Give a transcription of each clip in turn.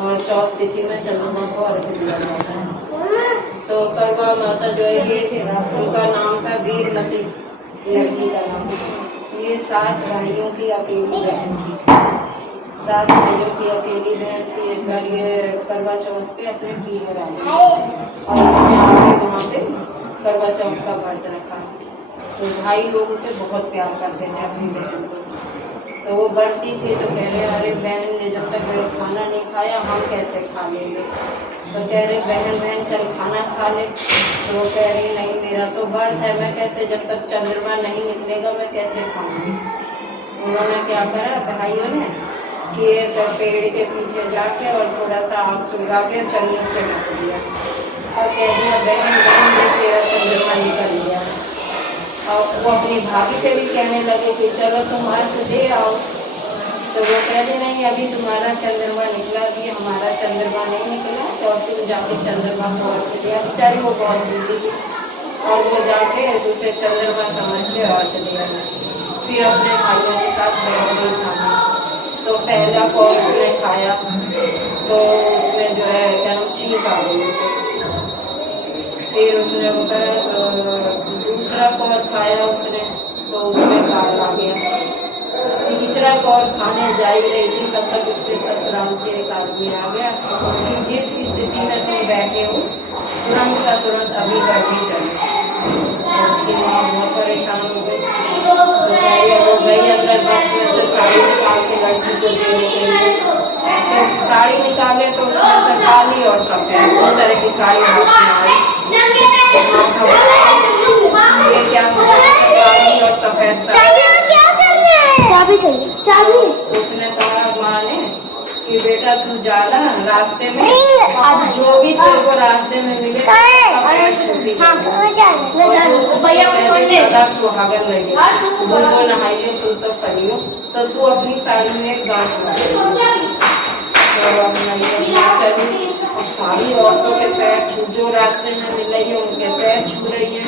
और चौथ तिथि में चंद्रमा को अर्घ्य दिया जाता है। तो करवा माता जो है ये थे, उनका नाम था वीरमती, लड़की का नाम। ये 7 भाइयों की अकेली बहन थी। 7 भाइयों की अकेली बहन थी। एक बार ये करवा चौथ पे अपने पीहर आ गई और इसने आके वहाँ पे करवा चौथ का व्रत रखा। तो भाई लोग उसे बहुत प्यार करते थे अपनी बहन को। तो वो बढ़ती थी तो कह रहे अरे बहन ने जब तक खाना नहीं खाया हम कैसे खा लेंगे। तो कह रहे बहन चल खाना खा ले। तो वो कह रही नहीं मेरा तो व्रत है, मैं कैसे, जब तक चंद्रमा नहीं निकलेगा मैं कैसे खाऊंगी। उन्होंने क्या करा भाइयों ने कि एक पेड़ के पीछे जाके और थोड़ा सा आग सुलगा के चन्नी से ढक दिया और कह दिया बहन देख तेरा चंद्रमा निकल गया। और वो अपनी भाभी से भी कहने लगे कि चलो तुम अर्घ दे आओ। तो वो कहते नहीं अभी तुम्हारा चंद्रमा निकला, अभी हमारा चंद्रमा नहीं निकला, तो तुम जाके चंद्रमा को अर्घ दिया। बेचारी वो बहुत बिजी थी और वो जाके दूसरे चंद्रमा समझ के अर्घ दिया। फिर अपने भाइयों के साथ बैठ गई खाना। तो पहला कौर उसने खाया तो उसमें जो है क्या नाम छींक आ गई उसे। फिर उसने दूसरा कौर खाया उसने तो उसमें गाल आ गया। तीसरा कौर खाने जा ही रही थी तब तक उसके ससुराल से एक आदमी आ गया कि जिस स्थिति में तुम बैठे हो तुरंत का तुरंत अभी बैठे चलो। तो उसकी माँ बहुत परेशान हो गई। तो कह रही वो गई अंदर बक्स में से साड़ी निकाल के लड़की को देने के लिए। तो साड़ी निकाले तो उसमें से काली और सफेद 2 तरह की साड़ी ये क्या काली और सफेद साड़ी। उसने कहा माँ ने कि बेटा तू जाना रास्ते में जो भी तेरे को रास्ते में मिले सदा सुहागन रहिए, गुनगो नहाइयो तू तो करियो। तो तू अपनी साड़ी में एक गांठ चली। अब सारी औरतों के पैर छू जो रास्ते में मिल रही है उनके पैर छू रही है।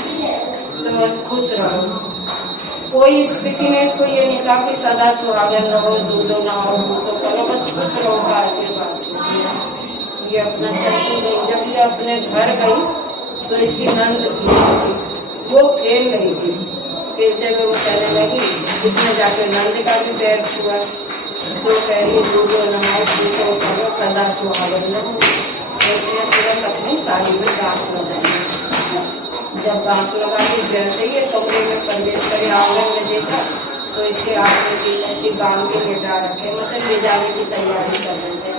तो खुश रहो। कोई किसी ने इसको ये नहीं कहा कि सदा सुहागन रहो, दूल्हो ना हो, तो करो बस खुश रहो का आशीर्वाद। ये अपना चलती गई। जब ये अपने घर गई तो इसकी नंद वो खेल रही थी। खेलते हुए वो कहने लगी, इसने जाके नंद का भी पैर छुआ। तो कह रही दूल्हो नहाओ दूल्हो करो सदा सुहागन रहो। तो इसने तुरंत अपनी साड़ी में गांठ लगाई। जब गांठ लगा दी जैसे ही कमरे में प्रवेश करे आंगन में देखा तो इसके हाथ में की लड़की बांध के लेटा रखे, मतलब ले जाने की तैयारी कर रहे थे।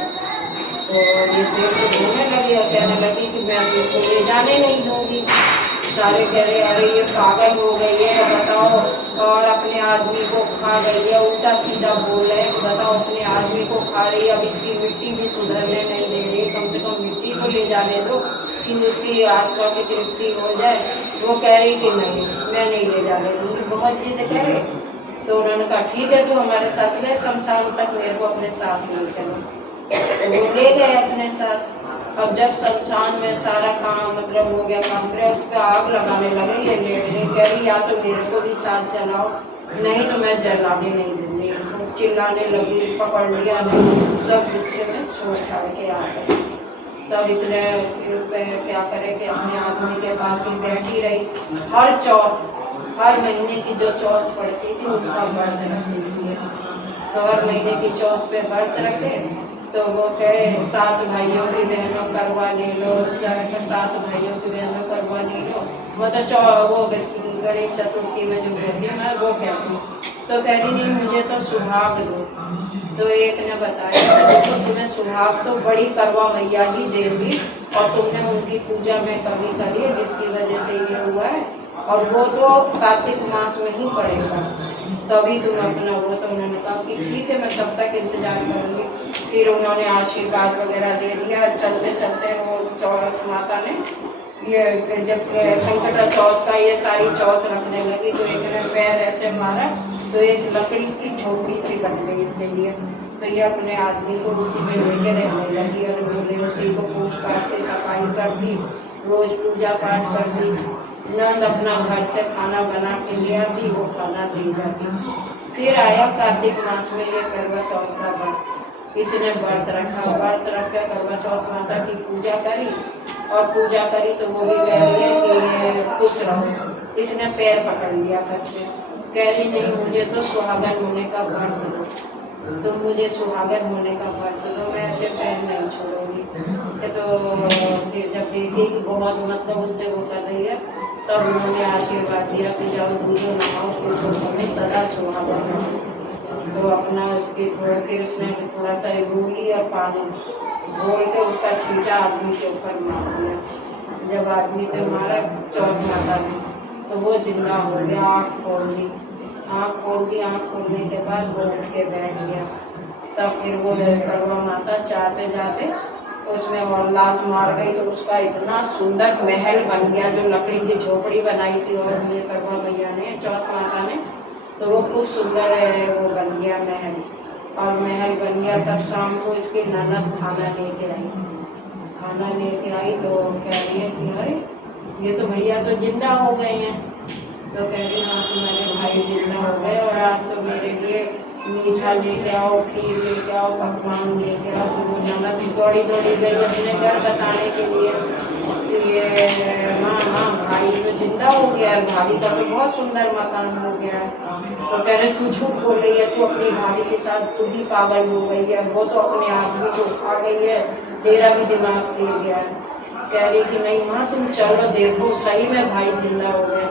तो ये देख के रोने लगी और कहने लगी कि मैं तो इसको ले जाने नहीं दूंगी। सारे कह रहे अरे ये पागल हो गई है बताओ, और अपने आदमी को खा गई है, उल्टा सीधा बोल रहे हैं बताओ अपने आदमी को खा रही है। अब इसकी मिट्टी भी सुधरने नहीं दे रही, कम से कम मिट्टी को ले जाने दो कि उसकी आत्मा की तृप्ति हो जाए। वो कह रही कि नहीं मैं नहीं ले जाने दूंगी, बहुत जिद करे। तो उन्होंने कहा ठीक है तो हमारे साथ गए शमशान तक, मेरे को अपने साथ ले चलो। तो वो ले गए अपने साथ। अब जब शमशान में सारा काम मतलब हो गया काम करे उस पर आग लगाने लगे। ये लेटने कह रही या तो मेरे को भी साथ जलाओ नहीं तो मैं जलाने नहीं दूंगी। चिल्लाने लगी, पकड़ लिया नहीं, सब गुस्से में छोड़ छाड़ के आ गए। तब इसने क्या करे कि अपने आदमी के पास ही बैठी रही। हर चौथ हर महीने की जो चौथ पड़ती थी उसका व्रत रखती थी। तो हर महीने की चौथ पे व्रत रखे तो वो कहे 7 भाइयों की बहनों करवा ले लो, चाहे 7 भाइयों की बहनों करवा ले लो। मतलब वो गणेश चतुर्थी में जो कहती है मैं वो कहती हूँ। तो कह रही नहीं मुझे तो सुहाग दो। तो एक ने बताया तो तुम्हें सुहाग तो बड़ी करवा मैया ही देगी और तुमने उनकी पूजा में कमी करी है जिसकी वजह से ये हुआ है, और वो तो कार्तिक मास में ही पड़ेगा तभी तुम अपना वो। तो उन्होंने कहा कि ठीक है मैं तब तक इंतजार करूँगी। फिर उन्होंने आशीर्वाद वगैरह दे दिया। चलते चलते वो चौथ माता ने ये जब संकटा चौथ का ये सारी चौथ रखने लगी तो एक ने पैर ऐसे मारा तो एक लकड़ी की झोपड़ी सी बन गई इसके लिए। तो ये अपने आदमी को उसी में लेके रहने लगी और बोले उसी को पूछ पाछ के सफाई कर दी, रोज पूजा पाठ कर दी। नंद अपना घर से खाना बना के लिया भी वो खाना दे जाती। फिर आया कार्तिक मास में ये करवा चौथ का व्रत। इसने व्रत रखा, व्रत रख कर करवा चौथ माता की पूजा करी, और पूजा करी तो वो भी कह रही है कि खुश रहो। इसने पैर पकड़ लिया कस के, कह रही नहीं मुझे तो सुहागन होने का व्रत दो, तो मुझे सुहागन होने का व्रत दो, मैं ऐसे पैर नहीं छोड़ूंगी। तो फिर जब देखी कि बहुत मतलब उससे वो कर रही है, तब उन्होंने आशीर्वाद दिया कि जाओ दूधो नहाओ, फिर तो हमें सदा सुहागन रहो। तो अपना उसके थोड़ा फिर उसने थोड़ा सा रोली और पानी घोल के उसका छींटा आदमी के ऊपर मार दिया। जब आदमी पे मारा चौथ माता ने, तो वो जिंदा हो गया, आँख खोल दी। आँख खोलने के बाद वो उठ के बैठ गया। तब फिर वो करवा माता चाहते जाते उसमें और लात मार गई, तो उसका इतना सुंदर महल बन गया, जो लकड़ी की झोपड़ी बनाई थी और ये करवा भैया ने, चौथ माता ने, तो वो खूब सुंदर वो बन गया महल। और महल बन गया तब शाम को इसकी ननद खाना लेके आई। खाना लेके आई तो कह रही है कि अरे ये तो भैया तो जिंदा हो गए हैं। तो कह रही हाँ तुम्हारे भाई जिंदा हो गए, और आज तो मेरे लिए मीठा लेके आओ, खीर लेके आओ, पकवान लेके आओ। तो वो ननद दौड़ी दौड़ी गई अपने घर बताने के लिए कि ये माँ भाई तो जिंदा हो गया है, भाभी का तो बहुत सुंदर मकान हो गया है। तो कह रहे तू झूठ बोल रही है, तू अपनी भाभी के साथ खुद ही पागल हो गई है, वो तो अपने आदमी को खा गई है, तेरा भी दिमाग फिर गया है। कह रही कि नहीं माँ तुम चलो देखो सही में भाई जिंदा हो गए।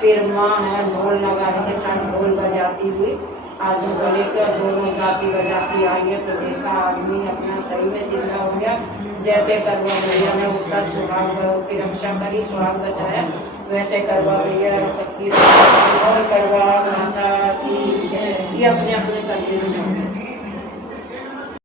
फिर माँ है ढोल लगाने के साथ ढोल बजाती हुई आदमी को लेकर दोनों गाती बजाती आई है, तो देखा आदमी अपना सही में जिंदा हो गया। जैसे करवा भैया ने उसका सुहाग की रक्षा करी, सुहाग बचाया, वैसे करवा भैया सबकी रक्षा और करवा माता की अपने अपने कर्तव्य में